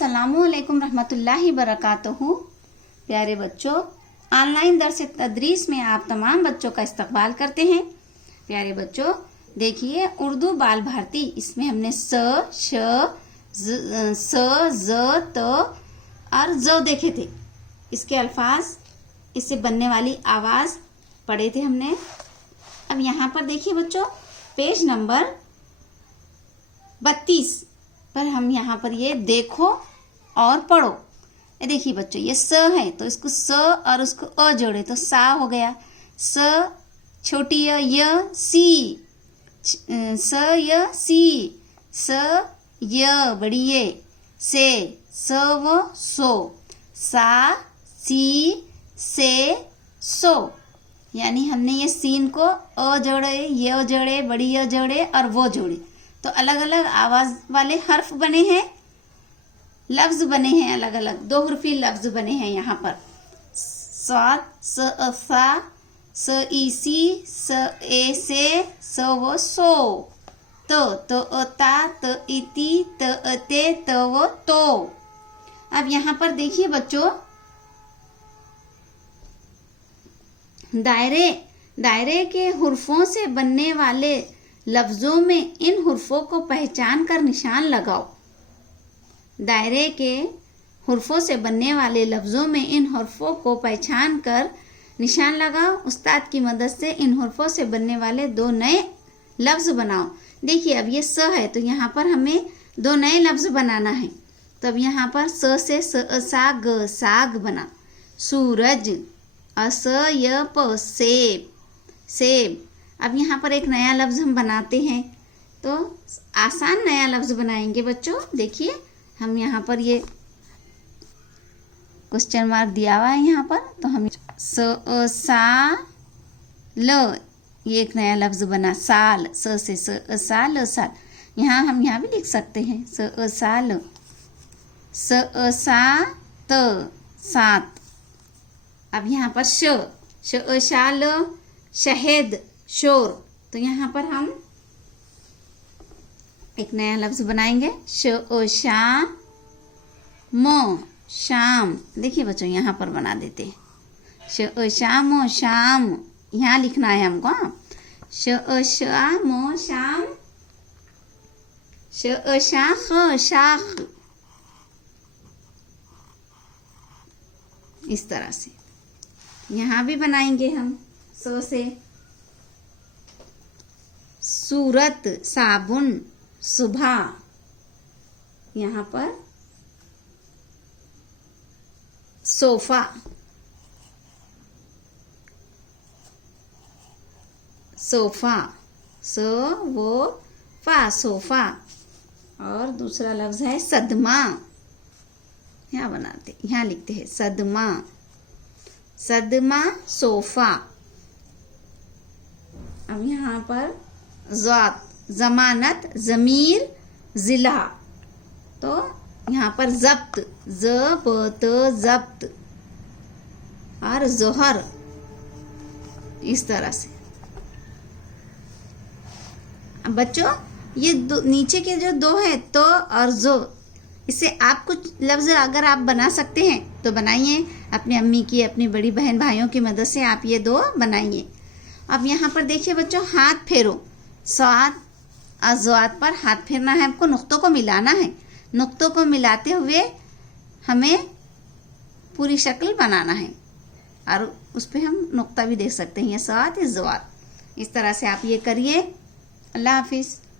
अस्सलामुअलैकुम रहमतुल्लाहि बरकातुहू। प्यारे बच्चों, ऑनलाइन दर्स तदरीस में आप तमाम बच्चों का इस्तकबाल करते हैं। प्यारे बच्चों, देखिए उर्दू बाल भारती, इसमें हमने स, श, ज, त और ज देखे थे। इसके अल्फाज, इससे बनने वाली आवाज पढ़े थे हमने। अब यहाँ पर देखिए बच्चों, पेज नंबर 32 पर हम यहाँ पर ये देखो और पढ़ो। ये देखिए बच्चों, ये स है तो इसको स और उसको अ जोड़े तो सा हो गया। स छोटी य सी, स य सी, स य बड़ी ये, से स वो सो, सा सी से सो। यानी हमने ये सीन को अ जोड़े, य जोड़े, बड़ी य जोड़े और वो जोड़े तो अलग अलग आवाज वाले हर्फ बने हैं, लफ्ज बने हैं, अलग अलग दो हुर्फी लफ्ज बने हैं। यहाँ पर स्वाद, स अ सा, स ई सी, स ए से, स वो सो, तो अ ता, त ई ती, त अ ते, त वो तो। अब यहाँ पर देखिए बच्चों, दायरे के हुर्फों से बनने वाले लफ्जों में इन हुर्फों को पहचान कर निशान लगाओ। दायरे के हुर्फों से बनने वाले लफ्जों में इन हुर्फों को पहचान कर निशान लगाओ। उस्ताद की मदद से इन हुर्फों से बनने वाले दो नए लफ्ज बनाओ। देखिए अब ये स है तो यहाँ पर हमें दो नए लफ्ज बनाना है। तो अब यहाँ पर स से सा ग, साग बना। सूरज, अस य प, सेब, सेब। अब यहाँ पर एक नया लफ्ज हम बनाते हैं तो आसान नया लफ्ज बनाएंगे बच्चों। देखिए हम यहाँ पर ये क्वेश्चन मार्क दिया हुआ है यहाँ पर, तो हम सा ल, ये एक नया लफ्ज बना। साल, स से साल, साल। यहाँ हम यहाँ भी लिख सकते हैं साल, सा त, सात। अब यहाँ पर शाल, शहेद, शोर। तो यहाँ पर हम एक नया लफ्ज बनाएंगे शा म, शाम। देखिए बच्चों यहाँ पर बना देते हैं शाम, शाम। यहाँ लिखना है हमको शाम, शाम, शाख, शाख। इस तरह से यहाँ भी बनाएंगे हम सो से। सूरत, साबुन, सुबह। यहाँ पर सोफा, सोफा, वो फा, सोफा। और दूसरा लफ्ज है सदमा। यहाँ बनाते, यहाँ लिखते हैं सदमा, सदमा, सोफा। अब यहाँ पर ज़ात, जमानत, ज़मीर, ज़िला। तो यहाँ पर ज़ब्त, ज़-ब-त, ज़ब्त और ज़ोहर। इस तरह से अब बच्चों ये नीचे के जो दो है तो और जो, इससे आप कुछ लफ्ज अगर आप बना सकते हैं तो बनाइए। अपनी अम्मी की, अपनी बड़ी बहन भाइयों की मदद से आप ये दो बनाइए। अब यहाँ पर देखिए बच्चों, हाथ फेरो। स्वाद, अज़वात पर हाथ फेरना है हमको, नुक्तों को मिलाना है। नुक्तों को मिलाते हुए हमें पूरी शक्ल बनाना है और उस पर हम नुक्ता भी देख सकते हैं, ये स्वाद, ये ज़वात। इस तरह से आप ये करिए। अल्लाह हाफिज़।